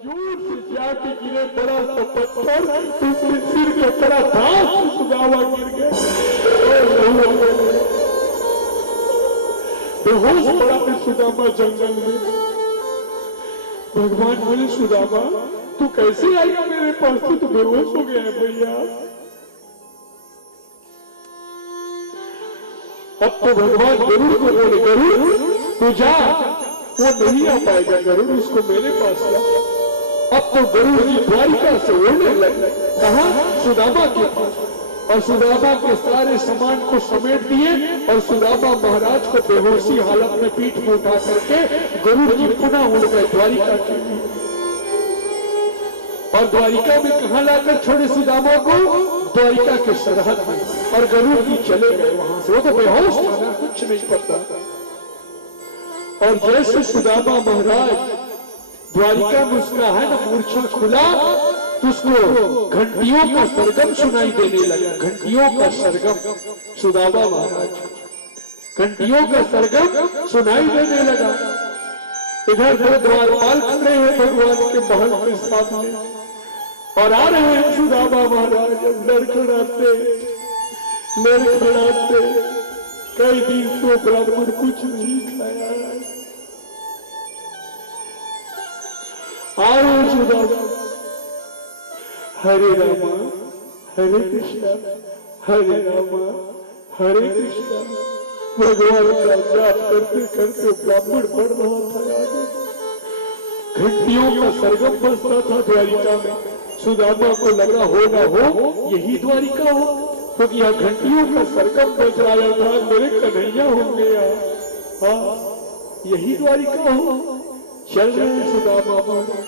जोर से जाके गिरे बड़ा सा पत्थर, उसके सिर के पड़ा घास सुदामा गिर गया। बेहोश पड़ा फिर सुदामा जंगल में। भगवान बोले सुदामा तू कैसे आएगा मेरे पास, तू बेहोश हो गया है भैया। अब तो भगवान गरुड़ को बोले गरुड़ तू जा, वो नहीं आ पाएगा गरुड़, उसको मेरे पास ला। अब तो गरुड़ जी द्वारिका से उड़ने लगे, कहा सुदामा के पास, और सुदामा के सारे सामान को समेट दिए और सुदामा महाराज को बेहोशी हालत में पीठ में उठा करके गरुड़ जी पुनः उड़ गए द्वारिका के लिए। और द्वारिका में कहा लाकर छोड़े सुदामा को, द्वारिका के सरहद में, और गरुड़ जी चले गए वहां से। वो तो बेहोश था ना, कुछ नहीं पता। और जैसे सुदामा महाराज द्वारिका में उसका है ना मूर्छा खुला, तो उसको घंटियों का सरगम सुनाई देने लगा। घंटियों का सरगम सुदामा महाराज, घंटियों का सरगम सुनाई देने लगा। इधर दो द्वारपाल खड़े हैं भगवान के महल के सामने, और आ रहे हैं सुदामा महाराज लड़खड़ाते लड़खड़ाते। कई दिन तो ब्राह्मण कुछ नहीं खाया। आओ सुदामा, हरे रामा हरे कृष्णा हरे रामा हरे कृष्णा। भगवान का जाप करते करते ब्राह्मण बढ़ रहा था आगे। घंटियों का सरगम बजता था द्वारिका में। सुदामा को लगा हो ना हो यही द्वारिका हो, क्योंकि यहाँ घंटियों का सरगम बज रहा था, मेरे कन्हैया होंगे यहाँ, हाँ यही द्वारिका हो। चल रहे सुदामा महाराज।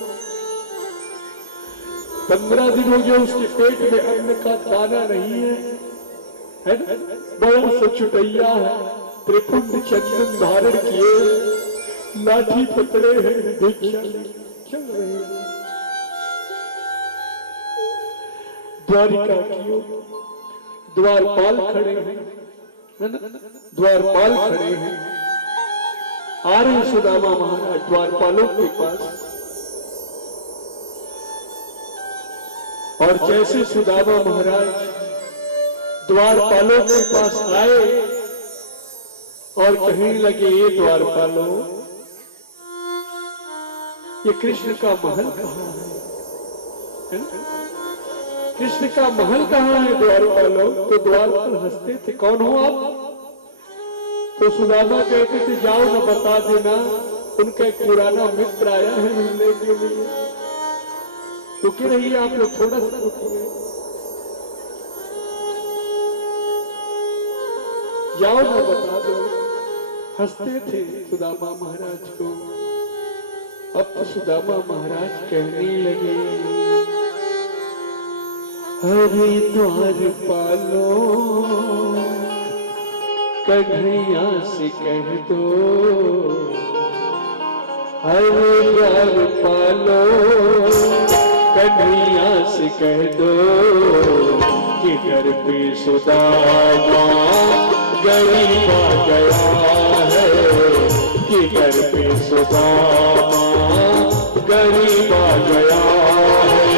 15 दिन हो गए उसके पेट में अन्न का दाना नहीं है ना? बड़ा सा चुटैया है, त्रिपुंड चंदन धारण किए, लाठी पकड़े हैं, भिक्षा चल रहे हैं द्वारिका की ओर। द्वारपाल खड़े हैं, द्वारपाल खड़े हैं। आ रहे सुदामा महाराज द्वारपालों के पास, और जैसे सुदामा महाराज द्वारपालों के पास आए और कहने लगे ये द्वारपालों, ये कृष्ण का महल कहाँ है? कृष्ण का महल कहाँ है द्वारपालों? तो द्वारपाल हंसते थे, कौन हो आप? तो सुदामा कहते थे जाओ ना बता देना, उनका एक पुराना मित्र आया है मिलने के लिए। रुके रहिए आप लोग, थोड़ा सा रुकिए, जाओ ना बता दो। हंसते थे सुदामा महाराज को। अब तो सुदामा महाराज कहने लगे हरे द्वारपालो कन्हैया से कह दो, हरे द्वारपालो कन्हैया से कह दो कि घर पे सुदामा गरीब आ गया है, कि घर पे सुदामा गरीब आ गया है।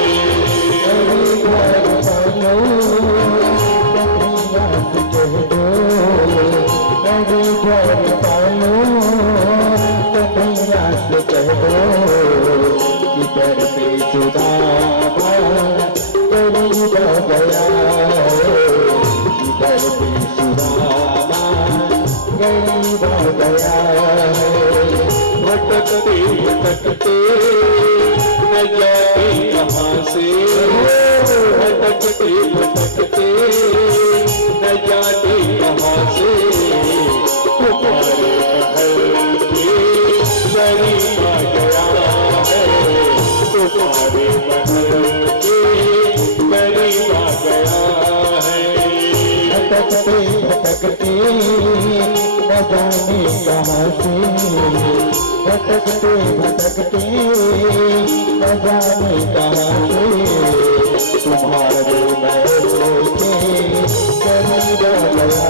हरे द्वारपालो कन्हैया से कह दो, हरे द्वारपालो कन्हैया से कह दो कि घर पे सुदामा गरीब आ गया है, कि घर पे सुदामा गरीब आ गया है। भटकते भटकते न जाने कहाँ से, भटकते भटकते न जाने कहाँ से, तुम्हारे महल के गरीब आ गया है, तुम्हारे महल के गरीब आ गया है। भटकते भटकते न जाने कहाँ से, भटकते भटकते न जाने कहाँ से, तुम्हारे महल के गरीब आ गया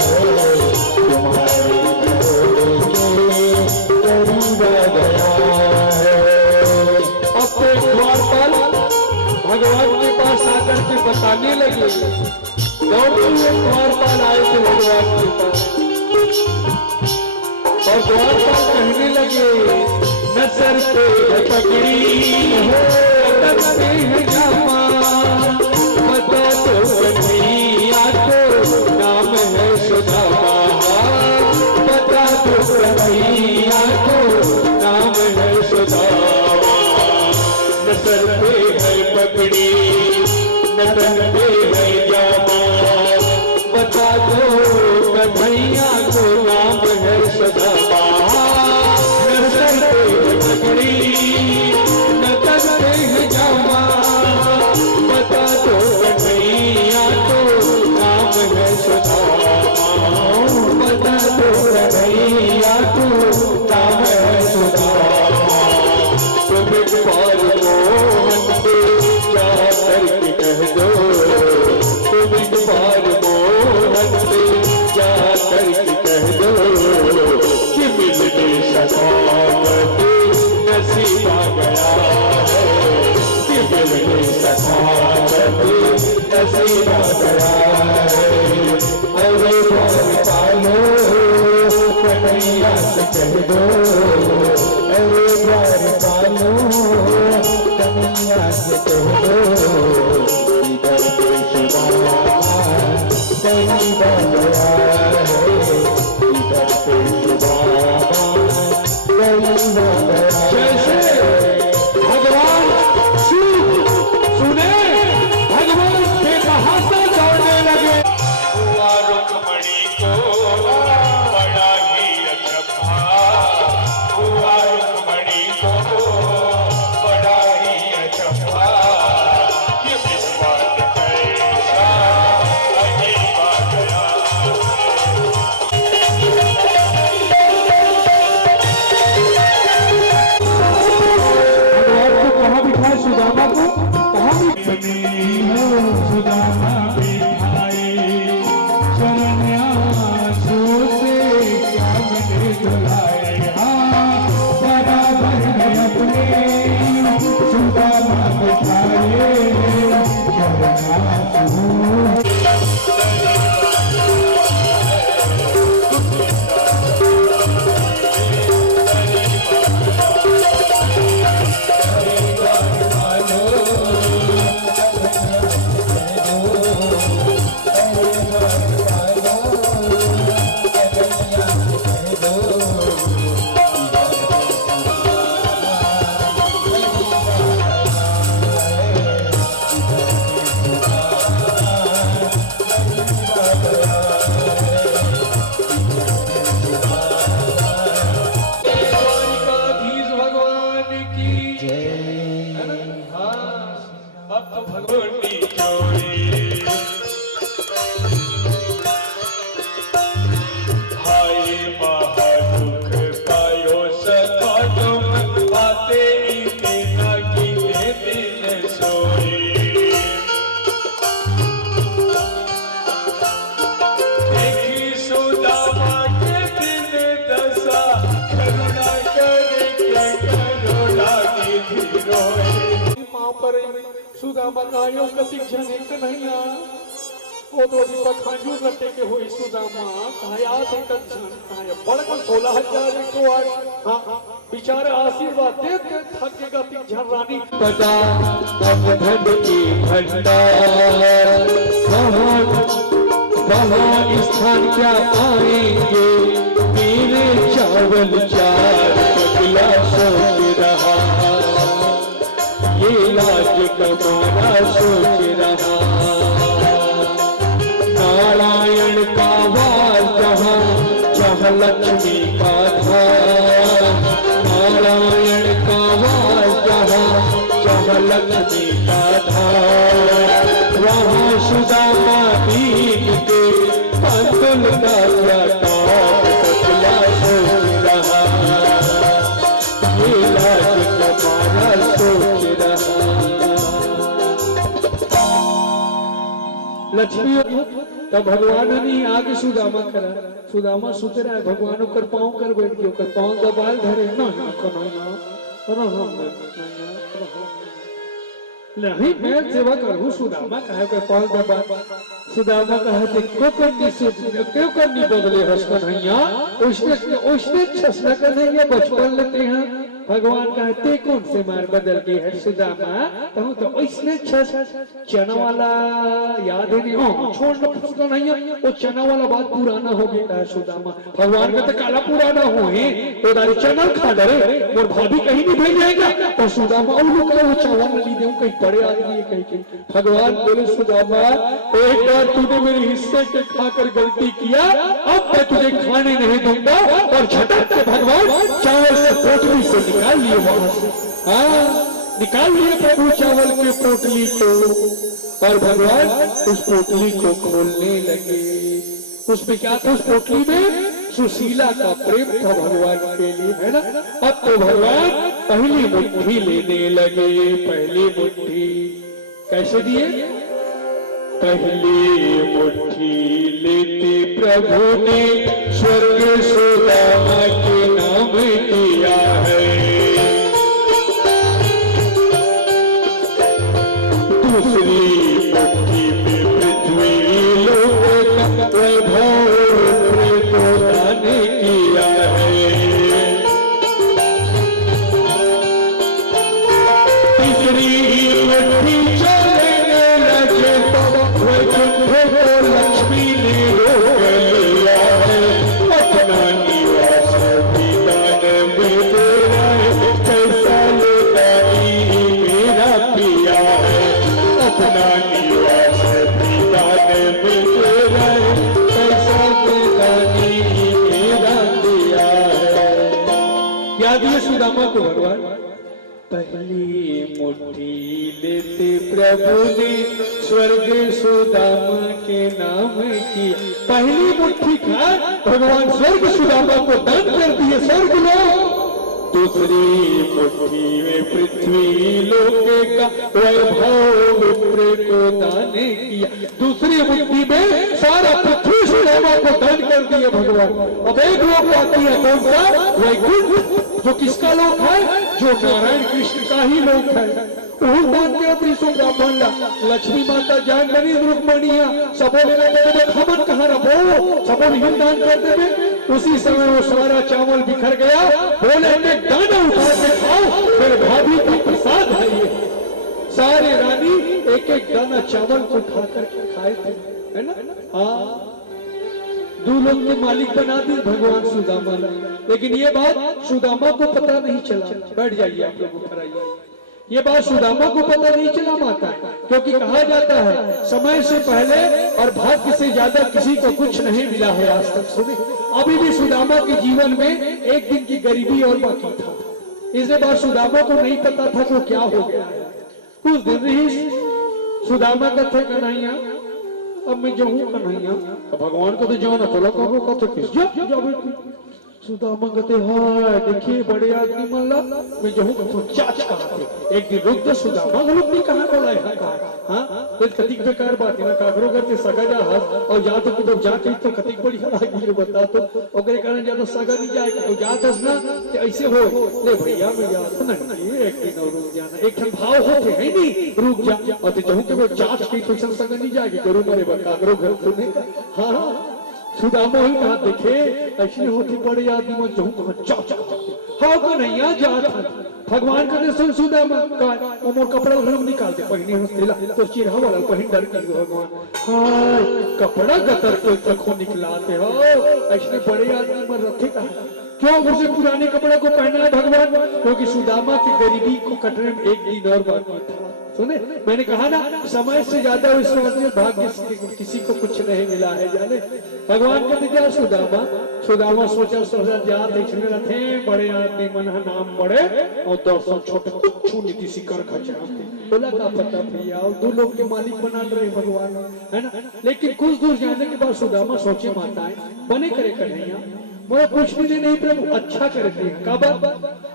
है, तुम्हारे महल के गरीब आ गया है। अब तो बताने लगे। दौड़ते हुए द्वारपाल आए थे भगवान के पास और द्वारपाल कहने लगे, न सर पे है पगड़ी हो करते हैं जामा, बता दो कन्हैया को नाम है सुदामा, बता दो कन्हैया को नाम है सुदामा। न सर पे है पगड़ी न तन पे है जामा, बता दो कन्हैया को नाम है सुदामा। न सर पे है पगड़ी न तन पे है जामा, बता दो कन्हैया को नाम है सुदामा, बता दो कन्हैया को नाम है सुदामा। तुम एक बार मोहन पे जा करके कह दो, तुम एक बार मोहन पे जा करके कह दो कि मिलने सखावत नसीब आ गया है, कि मिलने सखावत नसीब आ गया है। अरे द्वारपालो कन्हैया से कह दो, अरे द्वारपालो कन्हैया से कह दो, इधर पे सुदामा करीब आ गया है, इधर पे सुदामा करीब आ गया। जैसे भगवान शिव सुने भगवान के बहादुर दौड़ने लगे। हुआ रुक्मणी को बड़ा ही अचंभा, हुआ रुक्मणी को बड़ा ही अचंभा, ये विश्वास कैसा अजीब आ गया। भगवान को कहाँ बिठाए सुदामा को, कहाँ सुदामा बिठाए शरण आंसू से क्या मिले धुलाए, हाँ बराबर है अपने सुदामा बिठाए शरण आंसू। द्वारिकाधीश भगवान की जय। है ना? हाँ, अब तो भगवान छोटी चोरी हाय महादुख पायो सखा तुम, आते ही बिना कीने दिन सोई। देखी सुदामा के दिन दशा, करुणा करके करुणा की रोए। मां पर सुदामा कायो गति जनित नहीं आ, ओ तो दीपक खांजू रटे के होई सुदामा काया थे कंचन काया बड़कन 16,000 को आज हाँ बेचारे आशीर्वाद दे के थक के गति झर्रानी पता अब धन की भंडार, वहाँ स्थान क्या पाएंगे, मेरे चावल चार पगला सोच रहा, ये लाज कमाना सोच रहा। नारायण का वार जहाँ जहाँ लक्ष्मी का था, नारायण का वार जहाँ जहाँ लक्ष्मी का था, वहाँ सुदामा दीन के पंतुल का प्रताप पगला सोच रहा, ये लाज कमाना सोच रहा। लक्ष्मी तब भगवान ने आगे सुदामा करा, सुदामा सुते रहा भगवान कर पाँव कर बैठ गयो, कर पाँव दबाल धरे ना कन्हैया नहीं मैं सेवा करूँ सुदामा कहे के पाल दबा सुदामा कहे थे क्यों करनी बदले हंसकर हैया उसने छसना कर हैया बचपन लेते हैं भगवान कहते कौन से मार बदल गई है सुदामा तो इसने चना वाला याद ही नहीं हो छोड़ना फंसना नहीं है वो चना वाला बात पुराना हो गया है सुदामा भगवान का तो काला पुराना हो है तो दारी चना खा डरे और भाभी कहीं नहीं भेज जाएगा तो सुदामा और लोग वो चावल ली दे कहीं बड़े आदमी है कहीं भगवान बोले सुदामा एक बार तूने मेरे हिस्से के खाकर गलती किया अब मैं तुझे खाने नहीं दूंगा और झटक के भगवान चावल से पोटली से निकाल लिए वहां से निकाल लिए प्रभु चावल के पोटली को और भगवान उस पोटली को खोलने लगे उसमें क्या था उस पोटली में सुशीला का प्रेम था भगवान के लिए है ना अब तो भगवान पहली मुट्ठी लेने लगे पहली मुट्ठी कैसे दिए पहली मुट्ठी लेते प्रभु ने स्वर्ग सुदामा के नाम किया है दूसरी मुट्ठी में पृथ्वी लोक का वैभव को दान किया है तीसरी मुट्ठी चलने लगे तो वैकुंठ को लक्ष्मी ने रोक लिया है अपना निवास विदान में तेरा कैसा लगाई मेरा पिया है अपना निवास विदान में तेरा कैसा लगाई मेरा पिया है क्या दिए सुदामा को भगवान पहली मुट्ठी लेते प्रभु ने स्वर्ग सुदामा के नाम की पहली मुट्ठी खा भगवान स्वर्ग सुदामा को दान कर दिए स्वर्ग लोग दूसरी मुट्ठी में पृथ्वी लोक का वैभव विप्र को दान किया दूसरी मुट्ठी में सारा पृथ्वी सुदामा को दान कर दिए भगवान अब एक लोग आती है कौन सा वैकुंठ जो किसका लोक है जो नारायण कृष्ण का ही लोक है दान के अपनी ब्राह्मण लक्ष्मी माता जान बनी रुक्मणिया सबो खबर कहाँ रखो सबो हिम दान कर देवे उसी समय वो सारा चावल बिखर गया बोले एक दाना उठा के खाओ फिर भाभी का प्रसाद है ये सारे रानी एक एक दाना चावल को उठा करके खाए थे है ना हाँ दो लोग के मालिक बना दिए भगवान सुदामा लेकिन ये बात सुदामा को पता नहीं चला बैठ जाइए आप लोग ऊपर आइए ये बात सुदामा को पता नहीं चला माता क्योंकि कहा जाता है समय से पहले और भाग्य से ज्यादा किसी को कुछ नहीं मिला है आज तक सुने अभी भी सुदामा के जीवन में एक दिन की गरीबी और बाकी था इसे बात सुदामा को नहीं पता था तो क्या हो गया कुछ दिन ही सुदामा का थे कन्हैया अब मैं जाऊँ कन्हैया भगवान को तो जाना थोड़ा कहो का तो किस सुदामा कहते हाय देखिए बड़े आदमी मल्ला मैं जाऊँ तो चाच कहा एक दिन रुक दे सुदामा लोग नहीं कहाँ बोला है हाँ तो कतिक बेकार बात है ना कागरो करते सगा जा हाथ और जा तो जाके तो कतिक बड़ी हरागी बता तो ओकरे कारण ज्यादा सगा नहीं जाए तो जात हस ना ऐसे हो ले भैया मैं जाता नहीं एक दिन और रुक जाना एक भाव होते है नहीं रुक जा और तो जाऊँ के वो चाच की तो सगा नहीं जाएगी करूँ मेरे कागरो घर सुने हाँ सुदामा ही कहा देखे ऐसे होती बड़े आदमी में जाऊँ कहा चाचा हाँ को नहीं आ जाता भगवान का सुन सुदामा का उमर कपड़ा हम निकाल दे पहने हंसला तो चिरहा वाला पहन डर के भगवान हाय कपड़ा गतर को तको निकलाते हो ऐसे बड़े आदमी में रखे कहा क्यों उसे पुराने कपड़ा को पहना है भगवान क्योंकि सुदामा की गरीबी को कटने में एक दिन और बाकी था सुने मैंने कहा ना समय से ज्यादा इस भाग्य किसी को कुछ नहीं मिला है जाने भगवान का दिया सुदामा सोचा जात रखे बड़े आदमी मन नाम बड़े और दर्शन छोटे कुछ नीति शिकर खचाते बोला का पता भैया और दो लोग के मालिक बना रहे भगवान है ना लेकिन कुछ दूर जाने के बाद सुदामा सोचे माताएं बने करे कन्हैया मोला कुछ भी नहीं प्रभु अच्छा करते कब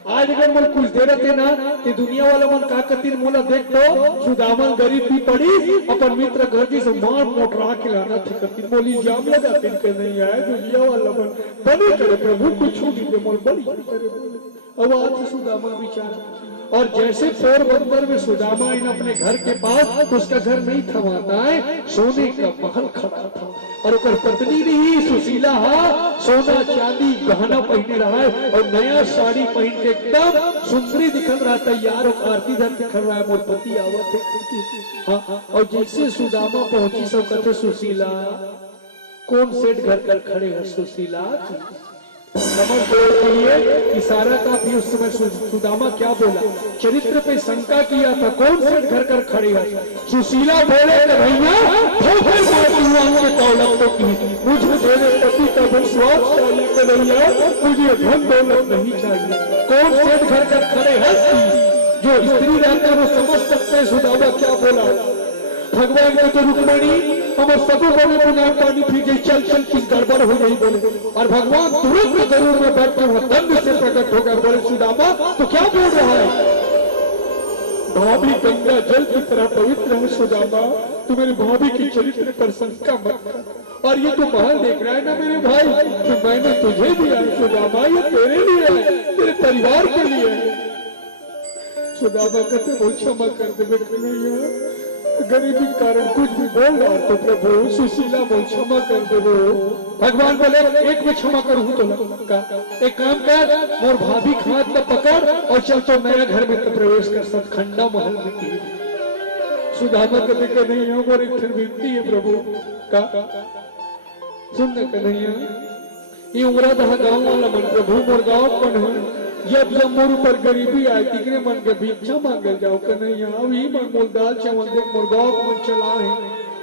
आज अगर मोल कुछ दे रहे ना तो दुनिया वाला मन का कतिर मोला देख तो सुदामा गरीब भी पड़ी अपन मित्र घर जी से मार मोटरा के लाना थी कतिर बोली जाम लगा दिन के नहीं आए दुनिया वाला मन बने करे प्रभु कुछ भी मोल बड़ी करे अब आज सुदामा विचार और जैसे पोरबंदर में सुदामा इन अपने घर के पास, उसका घर नहीं था, माता है सोने का महल खड़ा था और ओकर पत्नी रही सुशीला सोना चांदी गहना पहने रहा है और नया साड़ी पहन के एकदम सुंदरी दिखल रहा, तैयार और आरती धर दिखल रहा है, मोर पति आवत है। हाँ, और जैसे सुदामा पहुंची सब कहते सुशीला कौन सेठ घर कर खड़े है सुशीला, समझ लिए इशारा का भी उस समय सुदामा क्या बोला, चरित्र पे शंका किया था, कौन सेठ घर कर खड़े है सुशीला बोले भैया के दौलत की मुझे मेरे पति का विश्वास चाहिए भैया, मुझे धन दौलत नहीं चाहिए। कौन सेठ घर कर खड़े है, जो स्त्री रहते हैं वो समझ सकते हैं सुदामा क्या बोला। भगवान को तो रुक्मणी हम सबको बोले पुनः पानी पी गई, चल चल किस गड़बड़ हो गई बोले, और भगवान तुरंत गरुड़ में बैठ के वह दंड से प्रकट हो गए, बोले सुदामा तो क्या बोल रहा है, भाभी गंगा जल की तरह पवित्र है सुदामा, तू मेरे भाभी की चरित्र पर शंका मत कर, और ये तो महल देख रहा है ना मेरे भाई कि मैंने तुझे दिया है सुदामा, ये तेरे लिए है, तेरे परिवार के लिए है। सुदामा कहते वो क्षमा कर दे कन्हैया, गरीबी कारण कुछ भी बोल रहा तो प्रभु सुशीला बोल क्षमा कर दे। भगवान बोले एक में क्षमा करूँ तो एक काम कर, मोर भाभी खाद का पकड़ और चल तो नया घर में तो प्रवेश कर, सब खंडा महल में। सुदामा कहते कि नहीं है मोर एक विनती है प्रभु का सुन कन्हैया, ये उमरा दहा गाँव वाला मन प्रभु मोर गाँव कौन है, जब जब मोर ऊपर गरीबी आए तिकरे मन के भिक्षा मांगे जाओ कन्हैया, अभी मन मोर दाल चावल देख मोर गाँव मन चला है,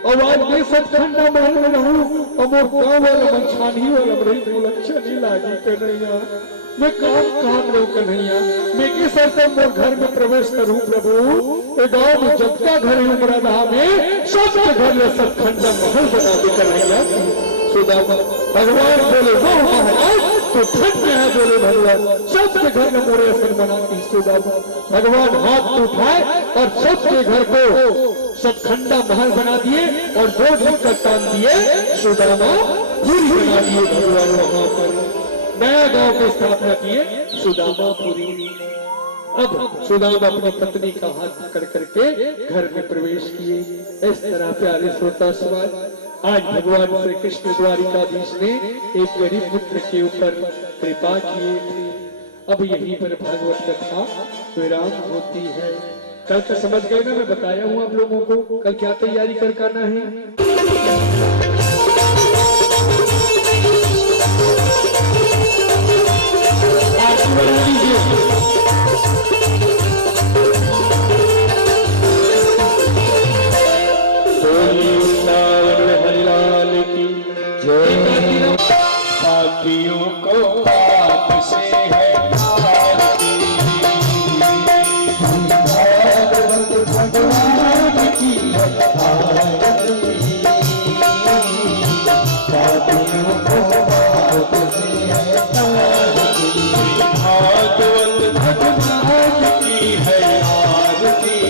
और आज मैं सब ठंडा महल में रहूं और मोर गाँव वाला मन छानी वाला रही मोर अच्छा नहीं लागी कन्हैया, मैं काम कहाँ करूं कन्हैया, मैं किस से मोर घर में प्रवेश करूं प्रभु, ये गाँव में जबका घर है उमरा दहा में सबके घर में सब ठंडा महल बना दे कन्हैया। सुदामा भगवान बोले वो महाराज तो ठंड में है, बोले भगवान सबके घर में मोरे असर बनाती सुदामा। भगवान हाथ उठाए और सबके घर को सतखंडा महल बना दिए और बोर्ड लिखकर टांग दिए, सुदामा पूरी बना दिए भगवान, वहां पर नया गांव की स्थापना किए सुदामापुरी। अब सुदामा अपनी पत्नी का हाथ पकड़ करके घर में प्रवेश किए। इस तरह प्यारे श्रोता समाज, आज भगवान श्री कृष्ण द्वारिकाधीश ने एक गरीब मित्र के ऊपर कृपा किए थे। अब यहीं पर भागवत कथा विराम होती है। कल का समझ गए ना, मैं बताया हूँ आप लोगों को कल क्या तैयारी करके आना है। हरिलाल की जय। पापियों को पाप से है आरती, भगवान की है आरती, पापियों को पाप से है आरती, भागवत भगवान की है आरती।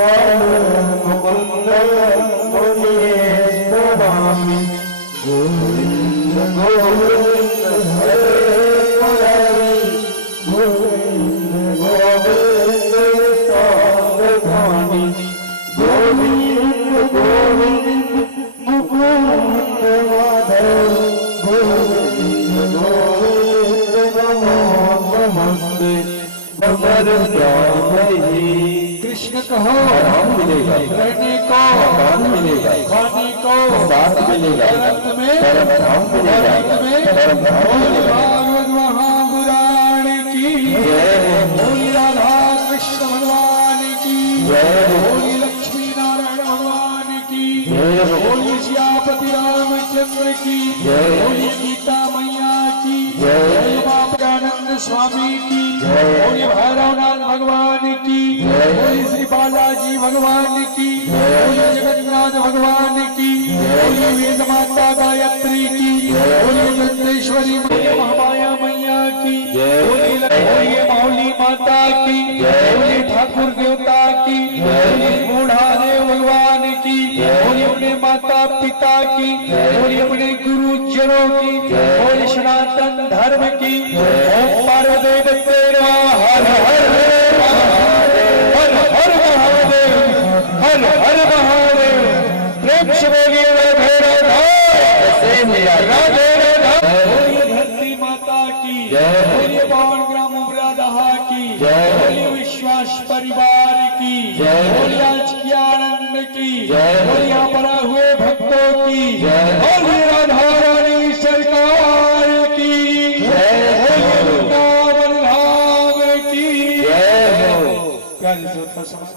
मुकुंद मुनीश्वरामि गोविंद गोविंद हरे मुरारी गोविंद गोविंद सावधानी गोविंद गोविंद मुकुंद माधव गोविंद गोविंद नमो नमस्ते नमर कृष्ण कहो आराम मिलेगा, रहने को मकान मिलेगा, खाने को साथ मिलेगा, रक्त में परम धाम मिलेगा, रक्त में परम धाम मिलेगा। भागवत महापुराण की जय बोली राधा कृष्ण भगवान की जय बोली लक्ष्मी नारायण भगवान की जय बोली सियापति रामचंद्र की जय बोली गीता मैया की जय बाबानंद स्वामी की जय बोली भैरवनाथ भगवान की जय बोली श्री बालाजी भगवान की बोली जगन्नाथ भगवान की बोली वेद माता गायत्री की बोली चंद्रेश्वरी महामाया मैया की बोली माउली माता की बोली ठाकुर देवता की बोली बूढ़ा देव भगवान की बोली अपने माता पिता की बोली अपने गुरुजनों की बोली सनातन धर्म की ओम पार्वदेव तेरा हर हर महादेव हर हर महादेव हर हर महादेव प्रेम से बोलिए राधे राधे बोलिए धरती माता की बोलिए पवन ग्राम उमरादहा की बोलिए विश्वास परिवार की बोलिए आज की आनंद की बोलिए यहाँ पर आए हुए भक्तों की बोलिए राधा रानी सरकार की बोलिए वृंदावन धाम की प्यारे श्रोता समाज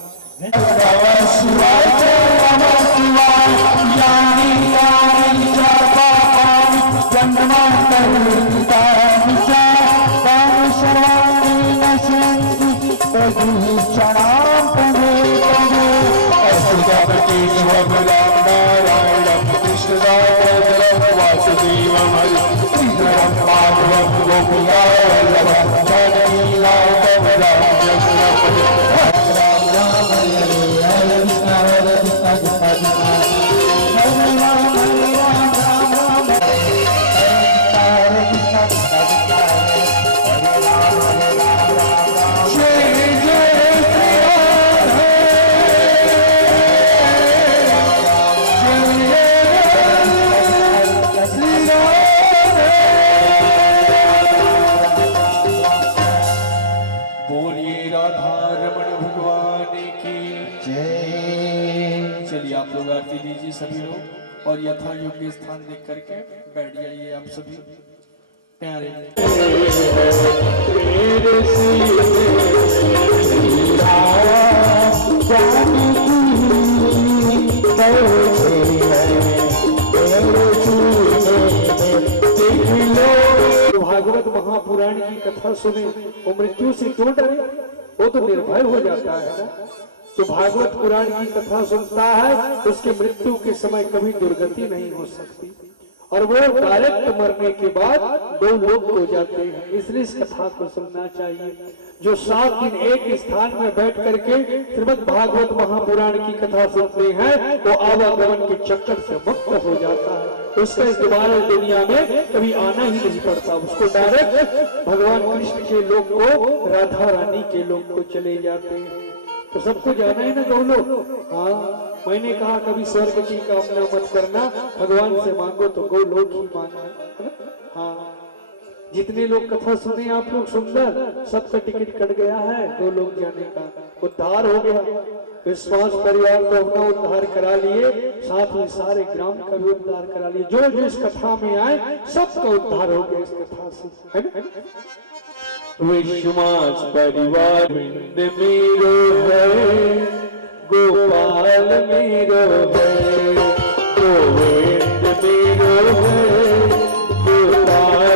चलिए आप लोग आरती दीजिए सभी लोग और यथा योग्य स्थान देख करके बैठ जाइए आप सभी प्यारे भागवत महापुराण की कथा सुने वो मृत्यु से क्यों डरे? वो तो निर्भय हो जाता है ना। जो भागवत पुराण की कथा सुनता है उसके मृत्यु के समय कभी दुर्गति नहीं हो सकती और वो डायरेक्ट मरने के बाद दो लोग हो जाते हैं। इसलिए इस कथा को सुनना चाहिए। जो 7 दिन एक स्थान में बैठ करके श्रीमद् भागवत महापुराण की कथा सुनते हैं वो आवागमन के चक्कर से मुक्त हो जाता है। उसका इस दोबारा दुनिया में कभी आना ही नहीं पड़ता। उसको डायरेक्ट भगवान कृष्ण के लोग को राधा रानी के लोग को चले जाते हैं। तो सबको जाना है ना गौलो। हाँ, मैंने कहा कभी स्वर्ग की कामना मत करना, भगवान से मांगो तो गोलोक ही मांगना। हाँ, जितने लोग कथा सुने आप लोग सुंदर, सबका टिकट कट गया है गोलोक जाने का, उद्धार हो गया। विश्वास परिवार को अपना उद्धार करा लिए, साथ में सारे ग्राम का भी उद्धार करा लिए। जो जो इस कथा में आए सबका उद्धार हो गया इस कथा से, है ना। विश्वास परिवार मेरो है, गोपाल मेरो है, गोविंद मेरो है, गोपाल मेरो है,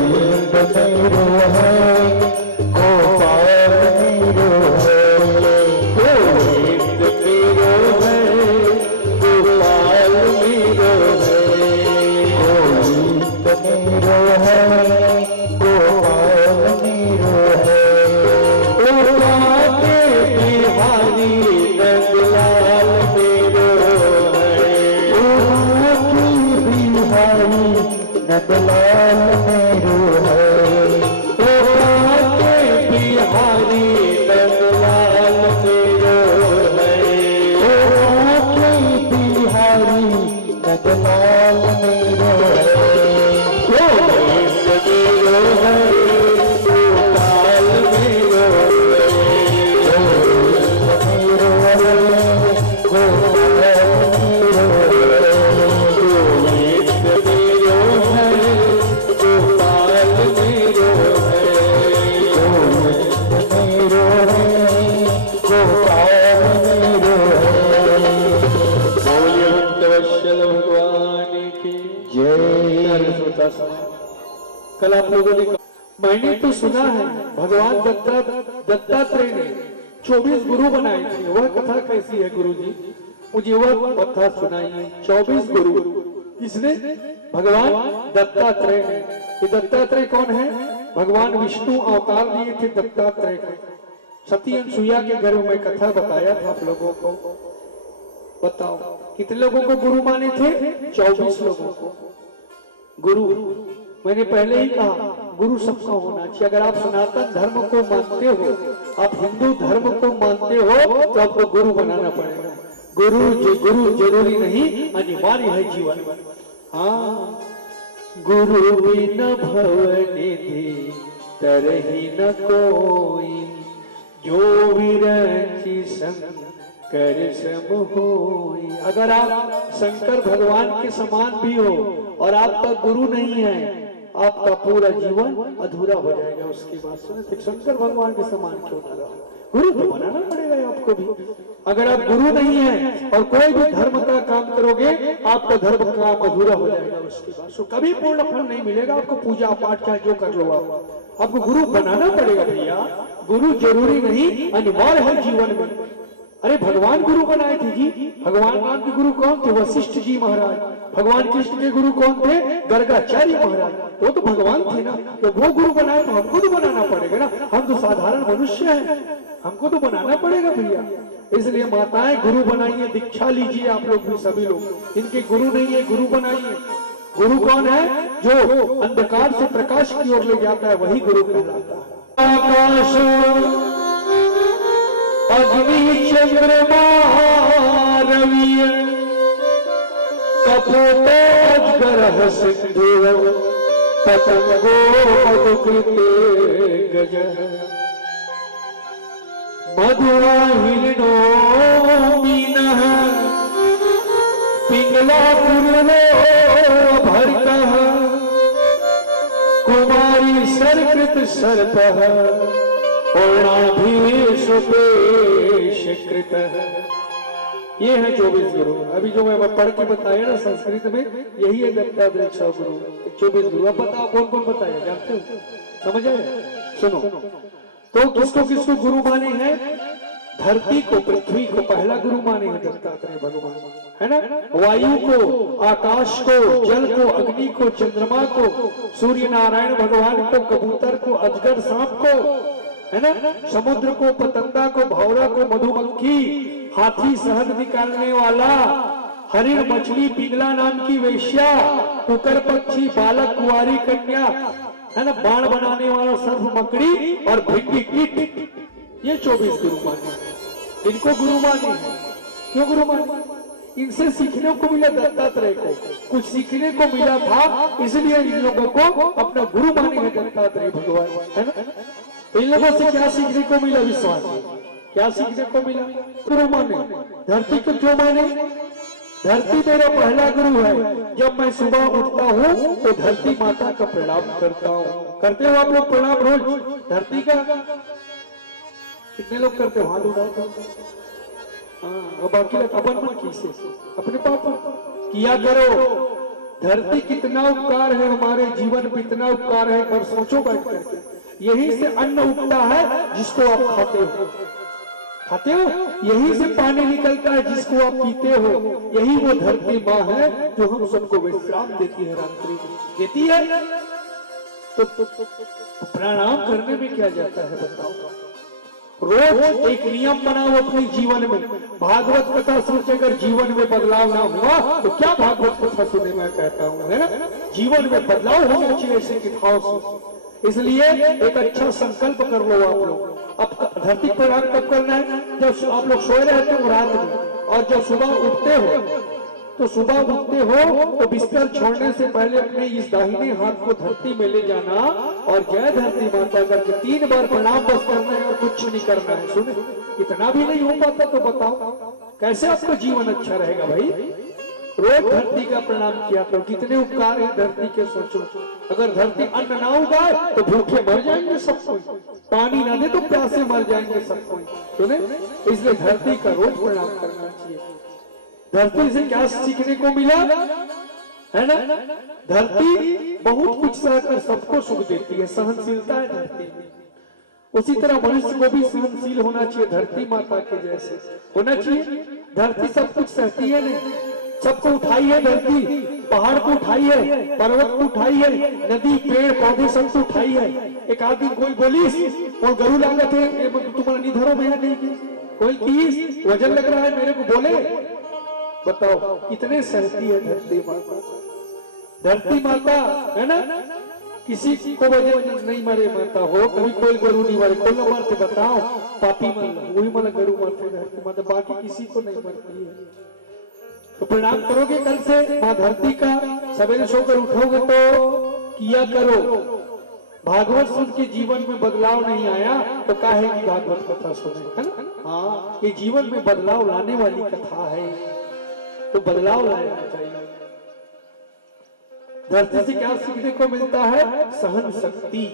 गोविंद मेरो है, गोपाल मेरो है, गोविंद मेरो है, गोपाल मेरो है, गोविंद मेरो है, गोपाल मेरो है। नंदलाल मेरो है, ओ काके बिहारी नंदलाल मेरो है, ओ काके बिहारी नंदलाल मेरो है, ओ नंद मेरो है, गोपाल मेरो है, ओ नंद मेरो है, गोपाल मेरो है, गोविंद मेरो है, गोपाल मेरो है, गोविंद मेरो है, गोपाल मेरो है। बोलिए भक्तवत्सल भगवान की जय। कल आप लोगों ने मैंने तो सुना है भगवान दत्तात्रेय ने 24 गुरु बनाए थे, वह कथा कैसी है गुरु जी? मुझे वह कथा सुनाइए। 24 गुरु किसने? भगवान दत्तात्रेय ने। ये दत्तात्रेय कौन है? भगवान विष्णु अवतार लिए थे दत्तात्रेय को। सती अनसुईया के घर में कथा बताया था आप लोगों को। बताओ कितने लोगों को गुरु माने थे? 24 लोगों को गुरु। मैंने पहले ही कहा गुरु सबका होना चाहिए। अगर आप सनातन धर्म को मानते हो, आप हिंदू धर्म को मानते हो, तो आपको गुरु बनाना पड़ेगा। गुरु जरूरी नहीं, अनिवार्य है जीवन में। हाँ, गुरु बिन भवनिधि तरहि न कोई, जो विरंचि शंकर सम होई। अगर आप शंकर भगवान के समान भी हो और आपका गुरु नहीं है, आपका पूरा जीवन अधूरा हो जाएगा। उसकी बात सुने, फिर शंकर भगवान के समान क्यों ना रहो? गुरु तो बनाना पड़ेगा आपको भी। अगर आप गुरु नहीं है और कोई भी धर्म का काम करोगे, आपका धर्म का काम अधूरा हो जाएगा। उसकी बात सो कभी पूर्ण फल नहीं मिलेगा आपको। पूजा पाठ चाहे जो कर लो, आपको गुरु बनाना पड़ेगा भैया। गुरु जरूरी नहीं, अनिवार्य है जीवन में। अरे भगवान गुरु बनाए थे जी। भगवान राम के गुरु कौन थे? वशिष्ठ जी महाराज। भगवान कृष्ण के गुरु कौन थे? गर्गाचार्य महाराज। वो तो भगवान थे ना, तो वो गुरु बनाए तो हमको तो बनाना पड़ेगा ना। हम तो साधारण मनुष्य हैं, हमको तो बनाना पड़ेगा भैया। इसलिए माताएं गुरु बनाइए, दीक्षा लीजिए आप लोग भी, सभी लोग। इनके गुरु नहीं है, गुरु बनाइए। गुरु कौन है? जो अंधकार से प्रकाश की ओर ले जाता है, वही गुरु कहलाता है। आकाश अग्नि चंद्रमा रवि कपोतो अजगर सिंधु पतंगो मधुकृते गज मधुरा हिरणो मीनः पिंगला पुरलो भर्कः कुमारी सरकृत सर्पः ये है 24 गुरु। अभी जो मैं पढ़ के बताया ना संस्कृत में, यही है दत्तात्रेय 6 गुरु, 24 गुरु। अब बताओ कौन कौन बताया, जानते हो? समझ आए? सुनो तो किसको किसको गुरु माने हैं? धरती को, पृथ्वी को पहला गुरु माने हैं दत्तात्रेय भगवान, है ना। वायु को, आकाश को, जल को, अग्नि को, चंद्रमा को, सूर्य नारायण भगवान को, कबूतर को, अजगर सांप को, है ना, समुद्र को, पतंगा को, भौरा को, मधुमक्खी, हाथी शहद निकालने वाला, हरिण, मछली, पिंगला नाम की वेश्या, कुकर पक्षी, बालक, कुंवारी कन्या, है ना, बाण बनाने वाला सर्प, मकड़ी और भिंडी कीट। ये 24 गुरु माने। इनको गुरु माने। क्यों गुरु माने? इनसे सीखने को मिला दत्तात्रेय को, कुछ सीखने को मिला था, इसलिए इन लोगों को अपना गुरु माने हैं दत्तात्रेय भगवान, है ना। इन लोगों से क्या सीखने को मिला? विश्वास। क्या सीखने को मिला? गुरु माने। धरती को क्यों माने? धरती मेरा पहला गुरु है। जब मैं सुबह उठता हूँ तो धरती माता का प्रणाम करता हूँ। करते हो आप लोग प्रणाम रोज धरती का? कितने लोग करते हो? हाथ उठाओ। हाँ, बाकी अपन मन किसे अपने पापा किया करो। धरती कितना उपकार है हमारे जीवन में, इतना उपकार है, और सोचो बैठ करके। यही से अन्न उगता है जिसको आप खाते हो, यही से पानी निकलता है जिसको आप पीते हो। यही वो धरती माँ है जो हम सबको विश्राम देती है, रात्रि देती है। तो प्रणाम करने में क्या जाता है बताओ? रोज एक नियम बनाओ अपने जीवन में। भागवत कथा सुन के अगर जीवन में बदलाव ना हुआ तो क्या भागवत कथा सुने, मैं कहता हूँ, है ना। जीवन में बदलाव होना चाहिए ऐसे कथाओं से। इसलिए एक अच्छा संकल्प कर लो आप लोग। अब धरती पर आग कब करना है? जब आप लोग सोए रहते हो रात में, और जब सुबह उठते हो तो सुबह उठते हो तो बिस्तर छोड़ने से पहले अपने इस दाहिने हाथ को धरती में ले जाना और जय धरती माता करके 3 बार प्रणाम बस करना है और कुछ नहीं करना है। सुने, इतना भी नहीं हो पाता तो बताओ कैसे आपका जीवन अच्छा रहेगा भाई। रोज धरती का प्रणाम किया करो। कितने उपकार है धरती के, सोचो। अगर धरती अन्न ना उगाए तो भूखे मर जाएंगे सब कोई, पानी ना दे तो प्यासे मर जाएंगे सब कोई। सुने, इसलिए धरती का रोज प्रणाम करना चाहिए। धरती से क्या सीखने को मिला है ना? धरती बहुत कुछ सहकर सबको सुख देती है, सहनशीलता है धरती में। उसी तरह मनुष्य को भी सहनशील होना चाहिए, धरती माता के जैसे होना चाहिए। धरती सब कुछ सहती है, नहीं सबको उठाई है धरती, पहाड़ को उठाई है, पर्वत को उठाई है, नदी पेड़ पौधे सबको उठाई है। एक आदमी कोई बोली और गरु लागत है तुम्हारा निधरो में नहीं की, कोई की वजन लग रहा है मेरे को, बोले बताओ कितने सहती है धरती माता। धरती माता है ना, किसी को वजन नहीं मारे माता हो, कभी कोई गरु नहीं मारे, कोई न मारते बताओ, पापी मार वही माला गरु मारते धरती माता, बाकी किसी को नहीं मारती है। तो प्रणाम करोगे कल से माँ धरती का, सवेरे सोकर उठोगे तो किया करो। भागवत सुन के जीवन में बदलाव नहीं आया तो काहे की भागवत कथा सुने, है ना। हाँ, ये जीवन में बदलाव लाने वाली कथा है, तो बदलाव लाना चाहिए। धरती से क्या सीखने को मिलता है? सहन शक्ति।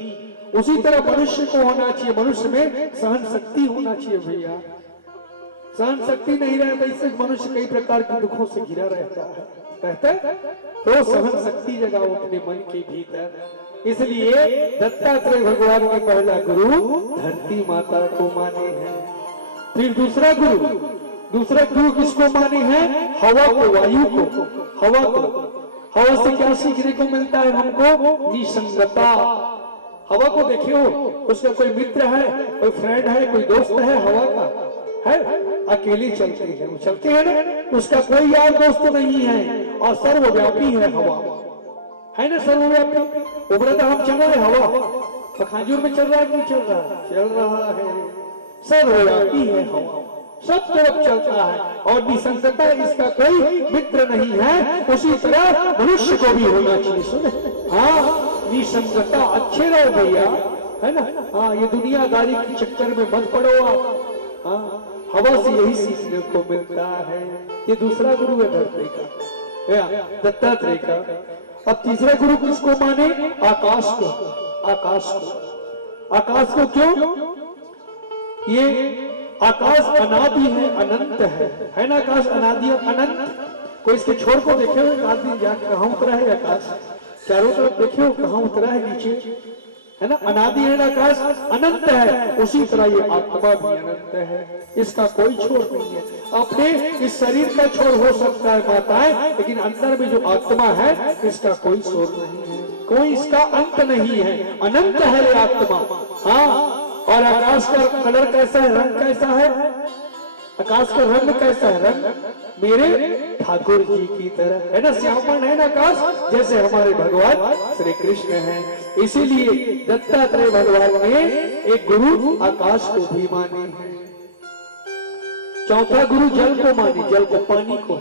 उसी तरह मनुष्य को होना चाहिए, मनुष्य में सहन शक्ति होना चाहिए भैया। सहन शक्ति नहीं रहता इससे मनुष्य कई प्रकार के दुखों से घिरा रहता है। तो सहन शक्ति जगाओ अपने मन के भीतर। इसलिए दत्तात्रेय भगवान के पहला गुरु धरती माता को माने हैं। फिर दूसरा गुरु किसको माने हैं? हवा को, वायु को, हवा को। हवा से क्या सीखने को मिलता है हमको? निसंगता। हवा को देखियो, उसका कोई मित्र है, कोई फ्रेंड है, कोई दोस्त है हवा का है? अकेली चलती है, वो चलती है ना, उसका कोई यार दोस्त नहीं है और सर्वव्यापी है हवा, है ना। सर्वव्यापी उबरता हम चल रहे हवा, खाजूर में चल रहा है, नहीं चल रहा है, सर्वव्यापी है हवा, सब तरफ चलता है और निसंगता इसका कोई मित्र नहीं है। उसी तरह मनुष्य को भी होना चाहिए। सुने, हाँ, निसंगता अच्छे रहो भैया, है ना। हाँ, ये दुनियादारी के चक्कर में मत पड़ो आप। हाँ, हवा से यही सीखने को मिलता है। ये दूसरा गुरु है धरती का, दत्तात्रेय का। अब तीसरा गुरु किसको माने? आकाश को। आकाश को क्यों? ये आकाश अनादि है, अनंत है ना। आकाश अनादि और अनंत। कोई इसके छोर को देखे हो, एक आदमी जाके कहाँ उतरा है आकाश, चारों तरफ देखे हो कहाँ उतरा है नीचे, है ना। अनादि है आकाश, अनंत है। उसी तरह ये आत्मा भी अनंत है, इसका कोई छोर नहीं है। अपने इस शरीर का छोर हो सकता है माताएं, लेकिन अंदर में जो आत्मा है इसका कोई छोर नहीं है, कोई इसका अंत नहीं है, अनंत है ये आत्मा। हाँ, और आकाश का कलर कैसा है, रंग कैसा है? आकाश का रंग कैसा है? रंग मेरे ठाकुर जी की तरह, है ना। श्यामवर्ण है ना आकाश, जैसे हमारे भगवान श्री कृष्ण हैं। इसीलिए दत्तात्रेय भगवान ने एक गुरु आकाश को भी माने हैं। चौथा गुरु जल को माने, जल को, पानी को,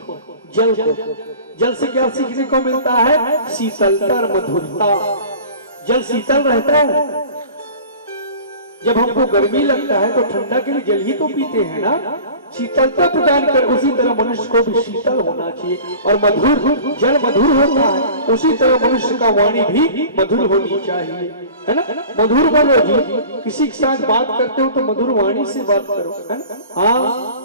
जल को। जल से क्या सीखने को मिलता है? शीतलता, मधुरता। जल शीतल रहता है। जब हमको गर्मी लगता है तो ठंडा के लिए जल ही तो पीते हैं ना, शीतलता प्रदान कर। उसी तरह मनुष्य को भी शीतल होना चाहिए और मधुर, जल मधुर होता है, उसी तरह मनुष्य का वाणी भी मधुर होनी चाहिए, है ना। मधुर बोलो जी, किसी के साथ बात करते हो तो मधुर वाणी से बात करो, है ना। हाँ,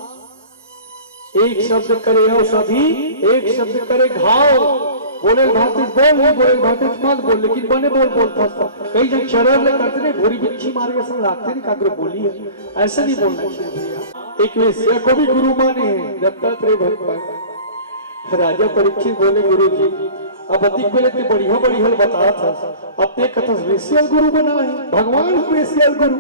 एक शब्द करे औषधि, एक शब्द करे घाव। बोले भाटित बोल, नहीं बोले भाटित मत बोल, लेकिन बने बोल बोलता था। कई जन चरण ले करते नहीं, भूरी बिच्छी मार के सब लागते नहीं, काकर बोली है, ऐसा नहीं बोलना चाहिए भैया। एक वेश्या को भी गुरु माने हैं दत्तात्रेय भगवान। राजा परीक्षित बोले, गुरु जी अब अति पहले बढ़िया बढ़िया बता था, अब एक कथा वेश्या गुरु बना है, भगवान वेश्या गुरु।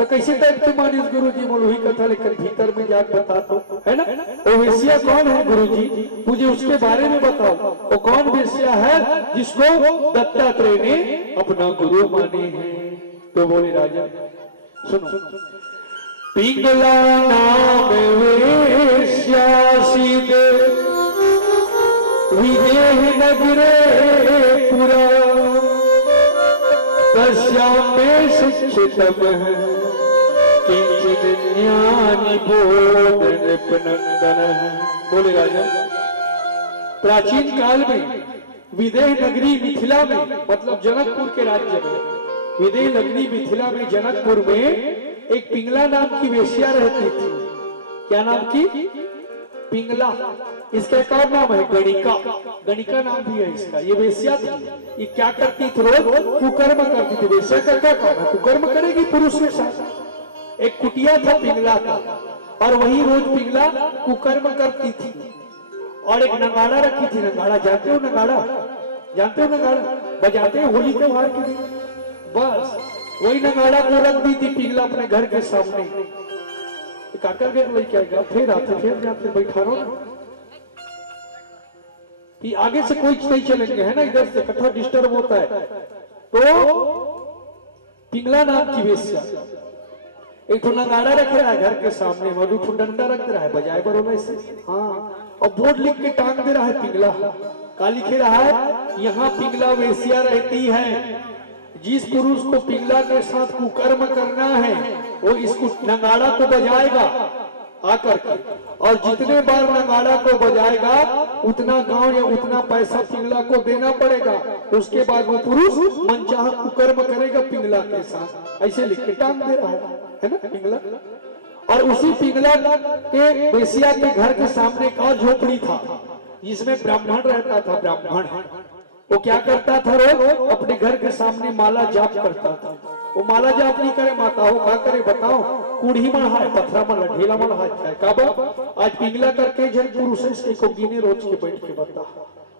तो कैसे टाइप के मानिस गुरु जी मोलू ही कथा लेकर भीतर में जाकर बता दो, है ना? वो वेश्या कौन है गुरु जी, मुझे उसके बारे में बताओ। वो कौन वेश्या है जिसको दत्तात्रेय ने अपना गुरु माने हैं? तो बोले राजा सुनो, पिंगला नाम वेश्या सीधे विदेह नगरे पुरा तस्यामे शिक्षितम है किंचित ज्ञानी बोधन नंदन है। बोले राजा प्राचीन काल में विदेह नगरी मिथिला में, मतलब जनकपुर के राज्य में, विदेह नगरी मिथिला में जनकपुर में एक पिंगला नाम की वेश्या रहती थी। क्या नाम की? पिंगला। इसका एक और नाम है गणिका, गणिका नाम भी है इसका। ये वेश्या थी। ये क्या करती थी? रोज कुकर्म करती थी। वेश्या का क्या काम है? कुकर्म करेगी पुरुष के साथ। एक कुटिया था पिंगला का, और वही रोज पिंगला कुकर्म करती थी। और एक नगाड़ा रखी थी। नगाड़ा जानते हो? नगाड़ा जानते हो? नगाड़ा बजाते हो होली त्योहार के दिन। बस वही नगाड़ा को रख दी थी पिंगला अपने घर के सामने। काकर के लेके आएगा, फिर आते फिर जाते बैठा रहो कि आगे से कोई नहीं चलेंगे, है ना? इधर से कथा डिस्टर्ब होता है। तो पिंगला नाम की वेश्या एक तो नगाड़ा रख रहा है घर के सामने, मधु डंडा रख रहा है, बजाए बरोला से, हाँ, और बोर्ड लिख के टांग दे रहा है पिंगला। का लिखे रहा है? यहाँ पिंगला वेश्या रहती है। जिस पुरुष को पिंगला के साथ कुकर्म करना है वो इसको नगाड़ा को बजाएगा आकर के, और जितने बार नगाड़ा को बजाएगा उतना गांव या उतना पैसा पिंगला को देना पड़ेगा। उसके बाद वो पुरुष मनचाहा कुकर्म करेगा पिंगला के साथ। ऐसे लिख के टांग दे रहा है ना पिंगला। और उसी पिंगला के वेश्या के घर के सामने एक और झोपड़ी था जिसमें ब्राह्मण रहता था। ब्राह्मण वो क्या करता था? रोज अपने घर के सामने माला जाप करता था। वो माला जाप नहीं करे माता हो, क्या करे बताओ? कूढ़ी मढ़ा है, पथरा मढ़ा, ढीला मढ़ा है। काबा आज पिंगला करके जन पुरुष को गिने रोज के बैठ के बता।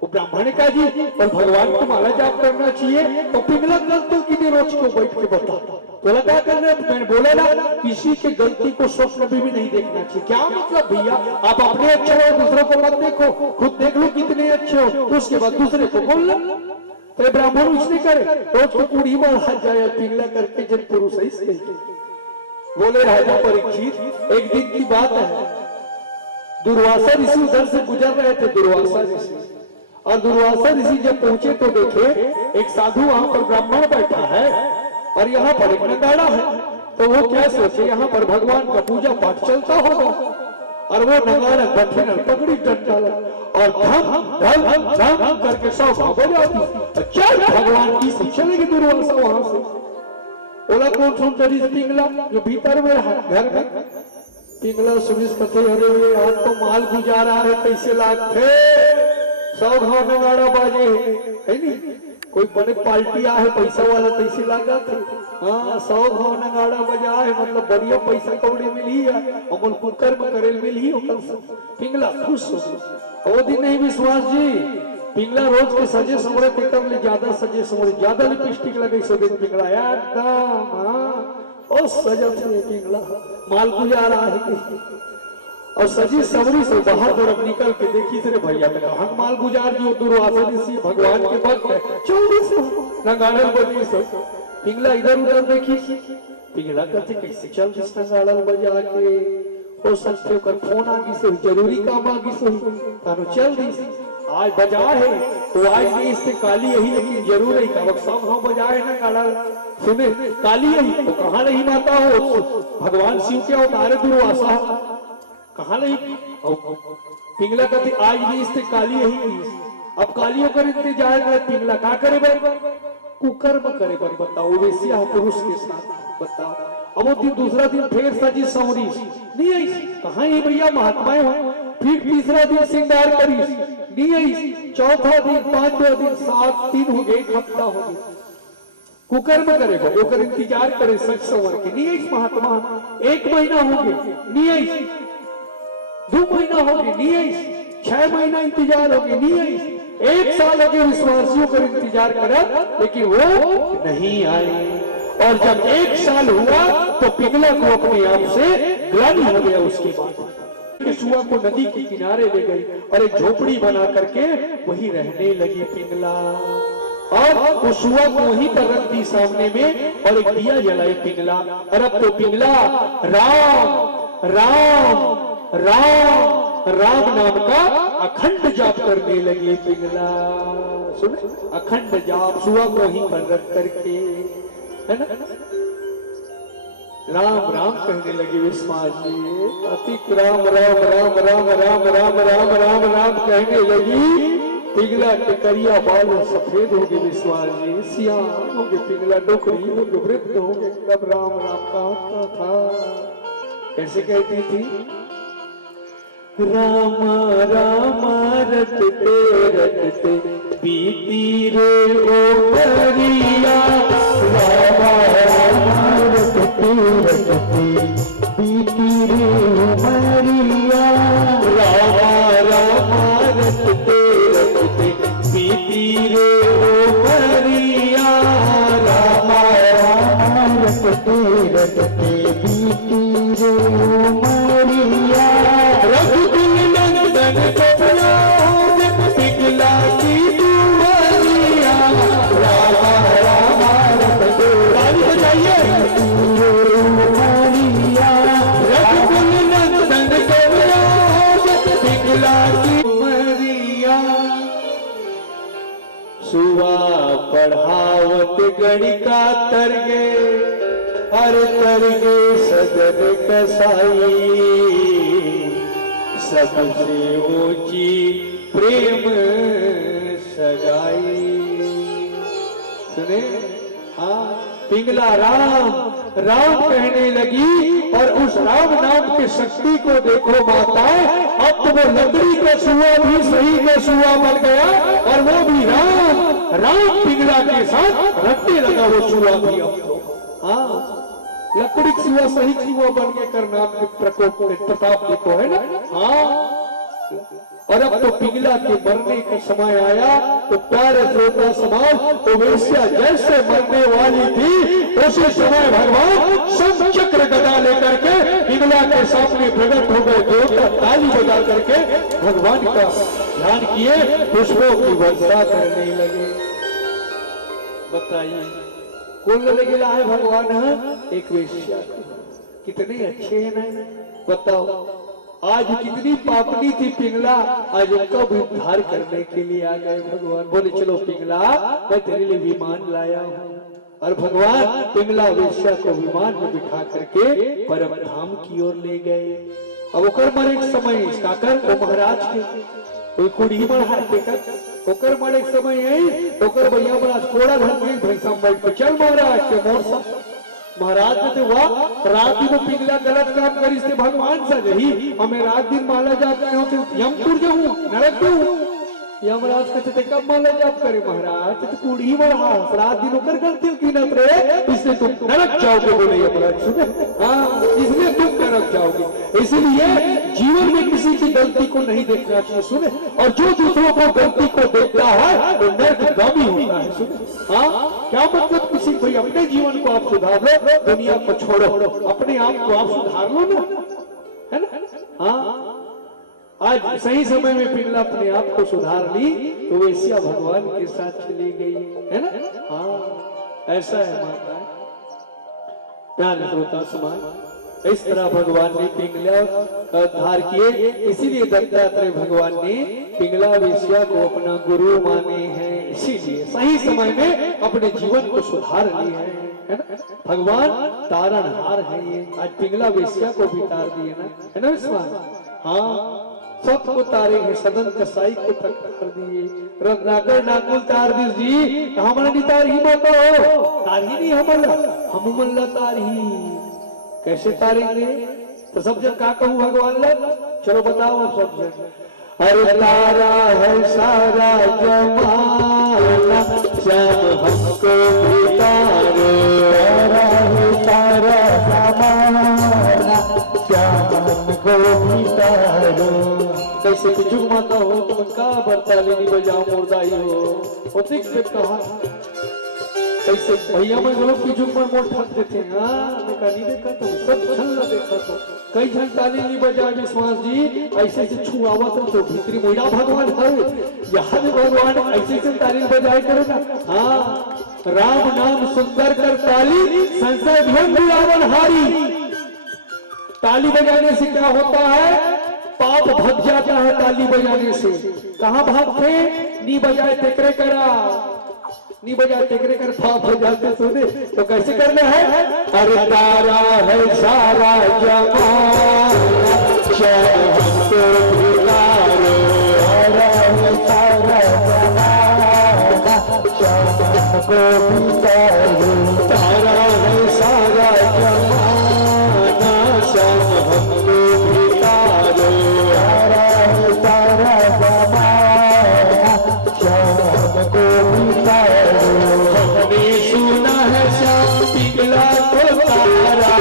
वो ब्राह्मण का जी और भगवान को माला जाप करना चाहिए, तो पिंगला कल तो गिने रोज को बैठ के बता। तो लगा करने मैंने बोला ना, किसी की गलती को स्वप्न भी नहीं देखना चाहिए। क्या मतलब भैया? आप अपने अच्छे हो, दूसरों को मत देखो, खुद देख लो कितने अच्छे हो, उसके बाद दूसरे को बोल लो। तो ब्राह्मण उसने करे रोज को कूढ़ी में हाथ जाए पिंगला करके जन पुरुष है। बोले राजा परीक्षित, एक दिन की बात है, दुर्वासा ऋषि उधर से गुजर रहे थे। दुर्वासा ऋषि, और दुर्वासा ऋषि जब पहुंचे तो देखे एक साधु वहां पर ब्राह्मण बैठा है और यहाँ पर एक नगाड़ा है। तो वो क्या सोचे, यहाँ पर भगवान का पूजा पाठ चलता होगा। और वो नगाड़ा बैठे न पकड़ी डंडा और धम धम धम करके सब बजाती। चल भगवान की से चलेगी दुर्वासा वहां से। बोला कौन सुन तरी पिंगला जो भीतर में रहा घर में। पिंगला सुनिस कथे, अरे आज तो माल गुजारा है, कैसे लाख थे 100 घाव नगाड़ा बाजे है नहीं। कोई बड़े पार्टी आ है पैसा वाला तैसे लागा थे। हाँ 100 घाव नगाड़ा बजा है, मतलब बढ़िया पैसा कौड़ी मिली है, अमल कुकर्म करेल मिली हो। कल पिंगला खुश हो। वो दिन नहीं विश्वास जी, पिंगला रोज के सजे समरे पिकअप ले ज्यादा सजे समरे ज्यादा लिपस्टिक लगे सो दिन पिंगला एकदम हाँ और सजा से पिंगला माल गुजारा है। और सजी सबरी से बाहर तरफ निकल के देखी तेरे भैया ने कहा माल गुजार जो दुर्वासा ऋषि भगवान के भक्त है 24 नगाड़ल बजी से। पिंगला इधर उधर देखी, पिंगला कहते कैसे चल जिस नगाड़ल बजा के हो सकते हो, फोन आगी से जरूरी काम आगी से तारो चल दी आज बजा है। तो आज भी इससे काली यही, लेकिन जरूर है का वक्त सब हम बजाए ना गाड़ा सुने काली यही। तो कहाँ नहीं माता हो, भगवान शिव के अवतार दुर्वासा कहाँ नहीं। पिंगला कहती आज भी इससे काली यही। अब कालियों कर इंतजार करे, पिंगला क्या करे भाई? कुकर्म करे भाई। बताओ वेश्या पुरुष के साथ बताओ। अब वो दिन दूसरा दिन फिर सजी सवरी नहीं आई, कहाँ ही भैया महात्माएं हो। फिर तीसरा दिन श्रृंगार करी नहीं आई, चौथा दिन, पांचवा दिन, 7 दिन हो गए, एक हफ्ता हो गया। कुकर्म करेगा ओकर इंतजार करे सच सवर के नहीं आई महात्मा। 1 महीना हो गया नहीं आई, 2 महीना हो गया नहीं आई, 6 महीना इंतजार हो गया नहीं आई, 1 साल हो गया विश्वासियों का इंतजार करा लेकिन वो नहीं आए। और जब 1 साल हुआ तो पिंगला को अपने आप से ग्लानि हो गया। उसके बाद केशुआ को नदी के किनारे ले गई और एक झोपड़ी बना करके वही रहने लगी पिंगला। और उस सुआ को वहीं पर रख दी सामने में और एक दिया जलाई पिंगला। और अब तो पिंगला राम राम राम राम नाम का अखंड जाप करने लगी पिंगला। सुने, अखंड जाप सुआ को वहीं पर रख करके, है ना, राम राम कहने लगी विश्वास जी। अतिक राम राम राम राम राम राम राम राम राम कहने लगी। पिंगला के करिया बाल सफेद हो गए विश्वास जी, सियान हो गए पिंगला, डोकरी हो गए, वृद्ध हो गए। तब राम राम कहा था, कैसे कहती थी? राम राम रटते रटते बीती रे ओ करिया, राम राम रटते रटते बीती रे मरिया, राम राम रटते रटते बीती रे ओ मरिया, राम राम रटते रटते बीती रे ओ मरिया। रघुकुल नंदन कपड़ा पिंगला की दुआरिया, राम राम रटते बजाइए मरिया, रघुकुल नंदन कपड़ा पिंगला की मरिया। सुआ पढ़ावत गणिका तर गए, हर तर गए सदन कसाई, सबसे ऊंची प्रेम सगाई। सुने, हाँ, पिंगला राम राम कहने लगी और उस राम नाम की शक्ति को देखो माताएं, अब तो वो लकड़ी का सुआ भी सही का सुआ बन गया और वो भी राम राम पिंगला के साथ रटने लगा वो सुआ भी। अब तो हाँ, लकड़ी सिवा सही सिवा बन के करना प्रकोप प्रताप देखो, है ना। हाँ, और अब तो पिंगला के मरने का समय आया तो प्यारे श्रोता समाज, तो वेश्या जैसे मरने वाली थी उसी समय भगवान शंखचक्र गदा लेकर के पिंगला के सामने प्रकट हो गए। देवता ताली बजा करके भगवान का ध्यान किए, पुष्पों की वर्षा करने लगे। बताइए कौन लगे है भगवान? एक वेश्या। कितने अच्छे हैं ना, बताओ। आज कितनी पापनी थी पिंगला, आज उनका भी उद्धार करने के लिए आ गए भगवान। बोले चलो पिंगला, मैं तेरे लिए विमान लाया हूँ। और भगवान पिंगला वेश्या को विमान में बिठा करके परम धाम की ओर ले गए। अब ओकर मर एक समय काकर वो महाराज के कोई कुड़ी बढ़ा ओकर मर एक समय है, ओकर भैया महाराज कोड़ा धर के भैंसा बैठ के चल महाराज के मोर सा महाराज ने हुआ रात दिन पिंगला गलत काम करी से भगवान सा रही, हमें रात दिन माला जाप करे हो यमपुर जाऊं नरक जाऊं। यमराज कहते कब माला जाप करे महाराज? तो कुड़ी बढ़ा रात दिन होकर गलती की न रे, इसलिए तुम नरक जाओगे। बोले यमराज सुने, हाँ, इसलिए तुम नरक जाओगे। इसलिए जीवन में किसी की गलती को नहीं देखना चाहिए। सुने, और जो दूसरों को गलती को देखता है वो नरकगामी होता है। सुने, हाँ, क्या मतलब? किसी कोई अपने जीवन को आप सुधार लो, दुनिया को छोड़ो, अपने आप को आप सुधार लो ना, है ना। हाँ, आज सही समय में पिंगला अपने आप को सुधार ली तो वेश्या भगवान के साथ चली गई, है ना। हाँ, ऐसा है माता। प्यारे श्रोता समाज, इस तरह भगवान ने पिंगला का उद्धार किए। इसीलिए दत्तात्रेय भगवान ने पिंगला वेश्या को अपना गुरु माने हैं, इसीलिए सही समय में अपने जीवन को सुधार लिए हैं, है ना। भगवान तारणहार है ये। आज पिंगला वेश्या को भी तार दिए ना, है ना विश्वास। हाँ, सबको तारे हैं, सदन कसाई को तक कर दिए। रत्नाकर नाकुल तार दिस जी, हमारा नहीं तार ही माता हो, तार ही नहीं हमारा, हम मल्ला तार ही। कैसे तारेंगे? तो सब जन का कहूँ भगवान लग, चलो बताओ सब जन। अरे तारा है सारा जमाना, श्याम हमको भी तारो, तारा है सारा जमाना, श्याम हमको भी तारो। कैसे कुछ माता हो तुम का बरताली नहीं बजाओ मुर्दाई हो, उतिक से कहा ऐसे भैया मैं लोग की जुम्मन मोड़ ठक देते हैं। हाँ मैं कहा नहीं देखा तो सब छल ना देखा तो कई जन ताली नहीं बजाए विश्वास जी ऐसे से छुआवा तो भीतरी मोड़ा भगवान है यहाँ भी भगवान ऐसे से ताली बजाए करो ना। हाँ राम नाम सुंदर कर ताली संशय भंग रावण हारी। ताली बजाने से क्या होता है? पाप भग जाता है ताली बजाने से। कहाँ भागते? नी बजाए तेकरे करा, नी बजाए तेकरे कर पाप हो जाते सुने तो कैसे करना है? अरे तारा है सारा जमाना चाहे हमको भिखारो, तारा है सारा जमाना चाहे हमको भिखारो, तारा है सारा जमाना चाहे हमको भिखारो, तारा है सारा जमाना चाहे हमको भिखारो। हमने सुना है श्याम पिघला को तारा,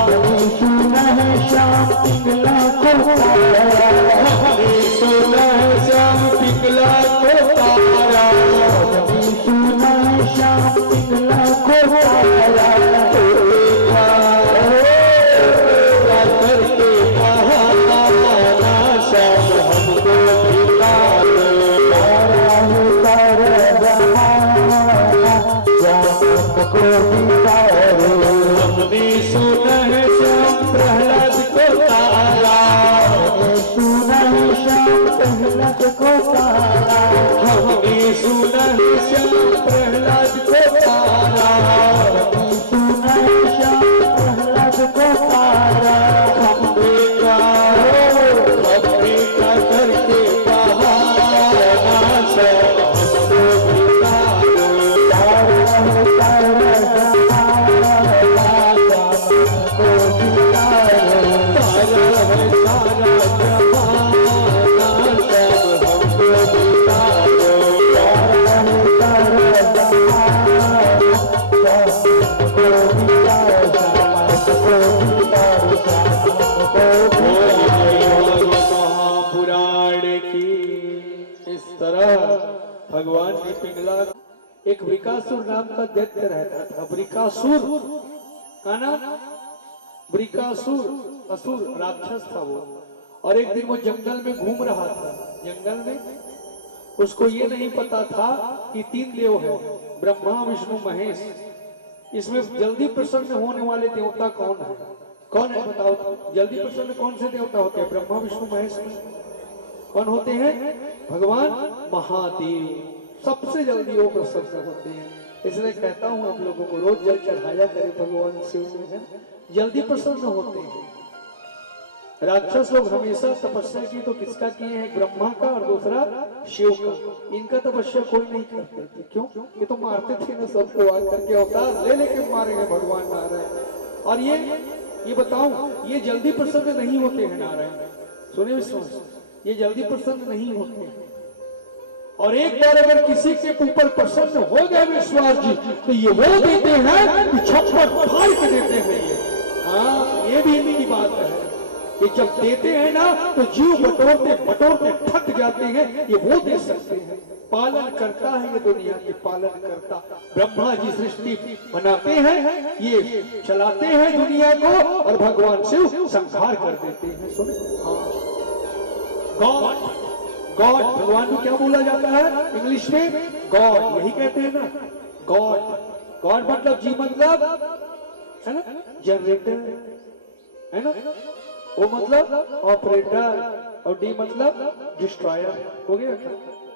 हमने सुना है श्याम पिघला को तारा, हमने सुना है श्याम पिघला को तारा, हमने सुना है श्याम पिघला को तारा। करके बहाना श्याम हमको भिखारो, तारा है तारा जमाना श्याम हमको भिखारो। हमने सुना है श्याम प्रहलाद को तारा, हमने सुना है श्याम प्रहलाद को तारा, हमने सुना है श्याम प्रहलाद को तारा, हमने सुना है श्याम प्रहलाद को तारा। हमने का करके बहाना श्याम हमको भिखारो, तारा है तारा जमाना श्याम हमको भिखारो, तारा है तारा जमाना श्याम हमको भिखारो, तारा है तारा जमाना श्याम हमको भिखारो, महापुराण की। इस तरह भगवान ने पिघला एक वृकासुर नाम का दैत्य रहता था। वृकासुर का नाम वृकासुर, असुर राक्षस था वो। और एक दिन वो जंगल में घूम रहा था। जंगल में उसको ये नहीं पता था कि 3 देव है, ब्रह्मा विष्णु महेश। इसमें जल्दी प्रसन्न होने वाले देवता कौन है? कौन है बताओ? जल्दी प्रसन्न कौन से देवता होते हैं? ब्रह्मा विष्णु महेश में कौन होते हैं? भगवान महादेव सबसे जल्दी वो प्रसन्न होते हैं। इसलिए कहता हूँ आप लोगों को रोज जल चढ़ाया करें भगवान शिव में, जल्दी प्रसन्न होते हैं। राक्षस लोग हमेशा तपस्या की तो किसका किए हैं? ब्रह्मा का और दूसरा शिव का। इनका तपस्या कोई नहीं करते थे। क्यों? ये तो मारते थे ना सबको, आकर के अवतार ले लेके मारेंगे भगवान नारायण। और ये बताऊं, ये जल्दी प्रसन्न नहीं होते हैं नारायण। सुने विश्वास, ये जल्दी प्रसन्न नहीं होते हैं। और एक बार अगर किसी के ऊपर प्रसन्न हो गया विश्वास जी तो ये वो देते हैं कि छप्पर फाड़ के देते हैं ये। हाँ ये भी इनकी बात है। ये जब देते हैं ना तो जीव बटोरते बटोरते थक जाते हैं। ये वो दे सकते हैं। पालन करता है ये दुनिया के पालन करता। ब्रह्मा जी सृष्टि बनाते हैं, ये चलाते हैं दुनिया को, और भगवान शिव संहार कर देते हैं। सुने, हाँ गॉड, गॉड भगवान को क्या बोला जाता है इंग्लिश में? गॉड, यही कहते हैं ना गॉड। गॉड मतलब जी मतलब है ना जनरेटर, है ना, ओ मतलब ऑपरेटर, और डी मतलब डिस्ट्रॉयर। हो गया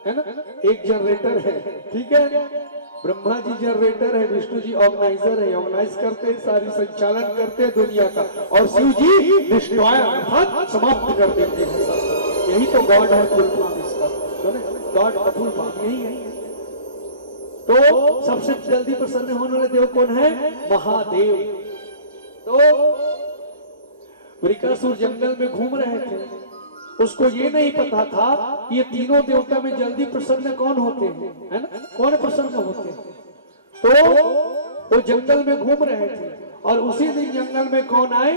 है ना? एक जनरेटर है, ठीक है। ब्रह्मा जी जनरेटर है, विष्णु जी ऑर्गेनाइजर है, ऑर्गेनाइज करते हैं, सारी संचालन करते हैं दुनिया का, और शिव जी डिस्ट्रॉयर अर्थात समाप्त कर देते हैं। यही तो गॉड है फुल फॉर्म इसका। गॉड का फुल फॉर्म यही है। तो सबसे जल्दी प्रसन्न होने वाले देव कौन है? महादेव। तो वृकासुर जंगल में घूम रहे थे। उसको ये नहीं पता था कि ये तीनों देवता में जल्दी प्रसन्न कौन होते हैं, है ना? कौन प्रसन्न होते हैं? तो वो जंगल में घूम रहे थे, और उसी दिन जंगल में कौन आए?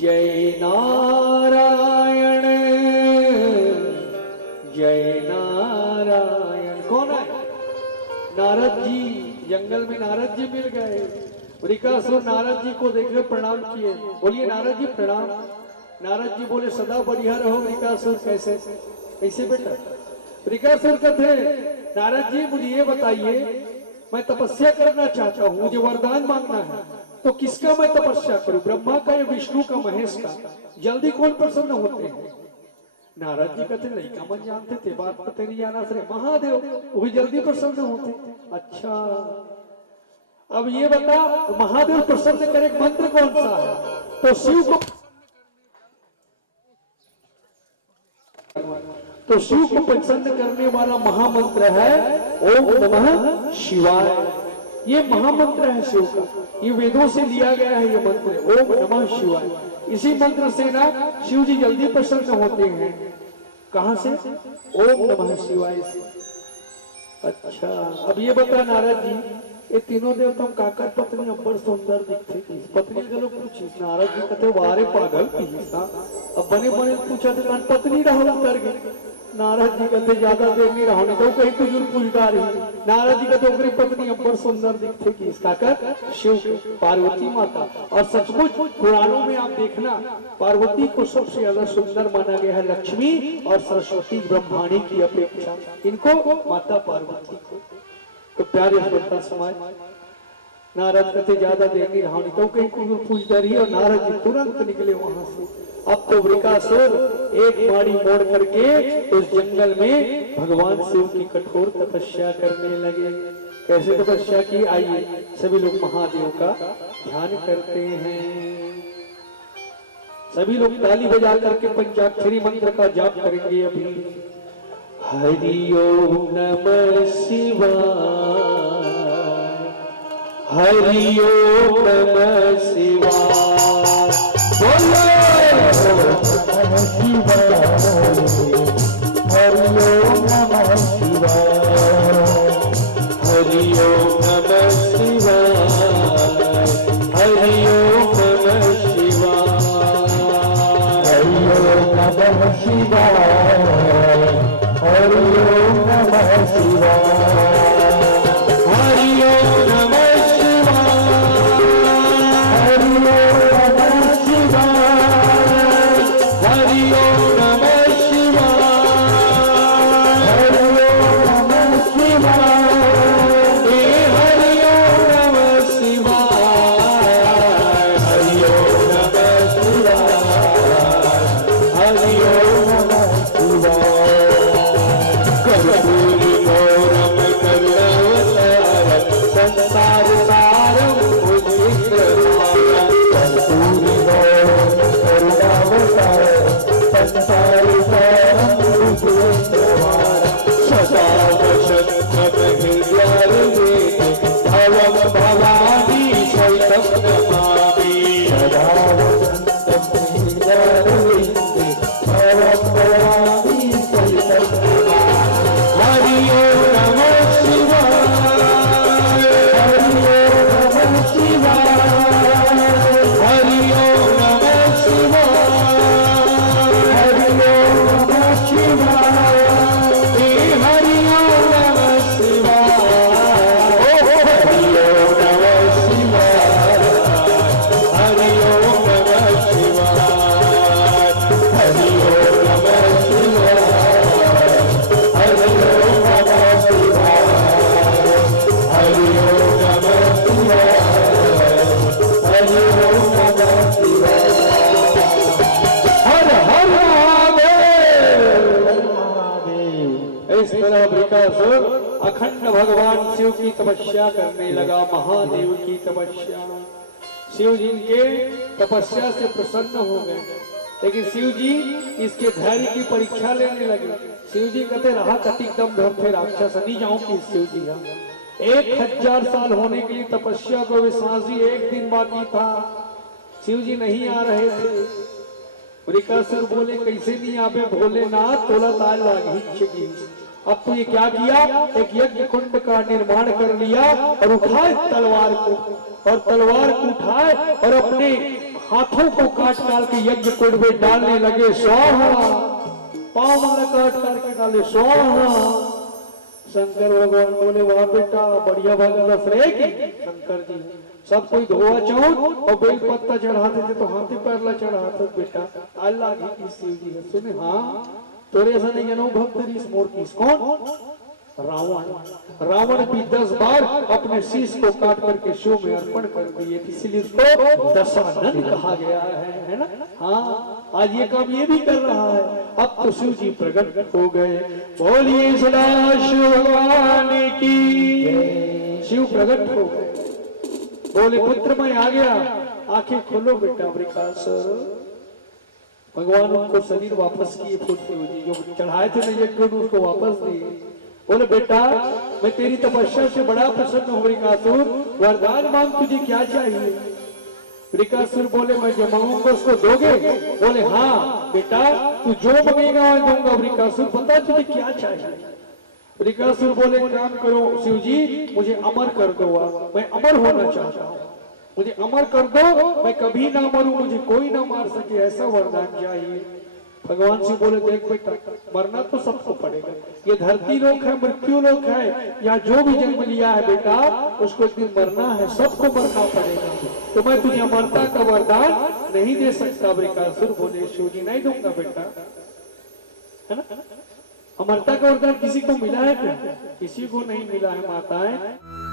जय नारायण, जय नारायण। कौन आए? नारद जी जंगल जंगल में नारद जी मिल गए। वृकासुर नारद जी को देखकर प्रणाम किए। बोलिए नारद जी प्रणाम। नारद जी बोले सदा बढ़िया रहो वृकासुर। कैसे कैसे बेटा? वृकासुर कहते नारद जी मुझे ये बताइए, मैं तपस्या करना चाहता हूँ, मुझे वरदान मांगना है, तो किसका मैं तपस्या करूं, ब्रह्मा का या विष्णु का, महेश का? जल्दी कौन प्रसन्न होते हैं? नारद जी कहते नहीं का मन जानते थे, बात पता नहीं जाना से महादेव वो भी जल्दी प्रसन्न होते। अच्छा अब ये बता महादेव प्रसन्न करे मंत्र कौन सा है? तो शिव को प्रसन्न करने वाला महामंत्र है ओम नमः शिवाय। ये महामंत्र है शिव का, ये वेदों से लिया गया है ये मंत्र ओम नमः शिवाय। इसी मंत्र से ना शिव जी जल्दी प्रसन्न होते हैं। कहां से? ओम नमः शिवाय से। अच्छा अब ये बता नारद जी, ये तीनों देवता काकर पत्नी अब्बर सुंदर दिखते थी, पत्नी के लोग पूछी। नारद जी कहते वारे पागल अब बने बने पूछा तो पत्नी राहुल उतर गई। नारद जी कहते ज्यादा देर नहीं रहो, तो कहीं कुछ पूछता रही। नारद जी कहते ओकरी पत्नी अब्बर सुंदर दिखते की काकर शिव पार्वती माता। और सचमुच पुराणों में आप देखना पार्वती को सबसे ज्यादा सुंदर माना गया है लक्ष्मी और सरस्वती ब्रह्माणी की अपेक्षा, इनको माता पार्वती को। तो प्यारे श्रोता समाज नारद कहते ज्यादा देर नहीं रहा, तो कहीं कुछ पूछता रही और नारद जी तुरंत निकले वहां से। अब तो वृकासुर एक बाड़ी मोड़ करके उस जंगल में भगवान शिव की कठोर तपस्या करने लगे। कैसे तपस्या की? आइए सभी लोग महादेव का ध्यान करते हैं। सभी लोग ताली बजा करके पंचाक्षरी मंत्र का जाप करेंगे अभी। हरि ओम नमः शिवाय, हरि ओम नमः शिवाय। बोलो शिवाय, हरि ओम नमः शिवाय, हरि ओम नमः शिवाय, हरि ओम नमः शिवाय, हरि ओम नमः शिवाय, हरि ओम नमः शिवाय, हरि ओम नमः अखंड भगवान शिव की तपस्या करने लगा, महादेव की तपस्या। शिव जी के तपस्या से प्रसन्न हो गए, लेकिन शिव जी इसके धैर्य की परीक्षा लेने लगे। शिव जी कहते रहा कति दम धरते राक्षस, नहीं जाऊं कि शिव जी 1000 साल होने के लिए तपस्या को विश्वास जी 1 दिन बाकी था, शिव जी नहीं आ रहे थे। वृकासुर बोले कैसे नहीं आवे भोलेनाथ, तोला ताल लागी। अब तो ये क्या किया, एक यज्ञ कुंड का निर्माण कर लिया और उठाए तलवार को, और तलवार को उठाए और अपने हाथों को काट काट के यज्ञ कुंड में डालने लगे। स्वाहा, पांव मारा काट काट के डाले स्वाहा। शंकर भगवान बोले वाह बेटा बढ़िया भला रस रहे कि शंकर जी सब कोई धोआ चाहो और बेल पत्ता चढ़ाते थे तो हाथी पैरला चढ़ाते बेटा अल्लाह की शिव जी है सुने हाँ तोरे ऐसा नहीं जानो भक्त रीस मोर किस कौन रावण रावण भी 10 बार अपने शीश को काट करके शिव में अर्पण कर दिए थी इसलिए इसको दशानन कहा गया है ना हाँ आज ये काम ये भी कर रहा है अब तो शिव जी प्रकट हो गए बोलिए सदा शिव भगवान की शिव प्रकट हो गए बोले पुत्र मैं आ गया आंखें खोलो बेटा वृकासुर भगवान उनको शरीर वापस किए शिव जी जो चढ़ाए थे ना यज्ञ उसको वापस दिए बोले बेटा मैं तेरी तपस्या से बड़ा प्रसन्न हूँ वृकासुर वरदान मांग तुझे क्या चाहिए वृकासुर बोले मैं जो मांगूंगा उसको दोगे बोले हाँ बेटा तू जो मांगेगा मैं दूंगा वृकासुर बता तुझे क्या चाहिए वृकासुर बोले काम करो शिव जी मुझे अमर कर दो मैं अमर होना चाहता हूँ मुझे अमर कर दो मैं कभी ना मरूं मुझे कोई ना मार सके ऐसा वरदान चाहिए भगवान से बोले देख बेटा मरना तो सबको पड़ेगा ये धरती लोक है मृत्यु लोक है यहाँ जो भी जन्म लिया है बेटा उसको एक दिन मरना है सबको मरना पड़ेगा तो मैं तुझे अमरता का वरदान नहीं दे सकता वृकासुर बोले शिव जी नहीं दूंगा बेटा है ना अमरता का वरदान किसी को मिला है क्या किसी को नहीं मिला है माताएं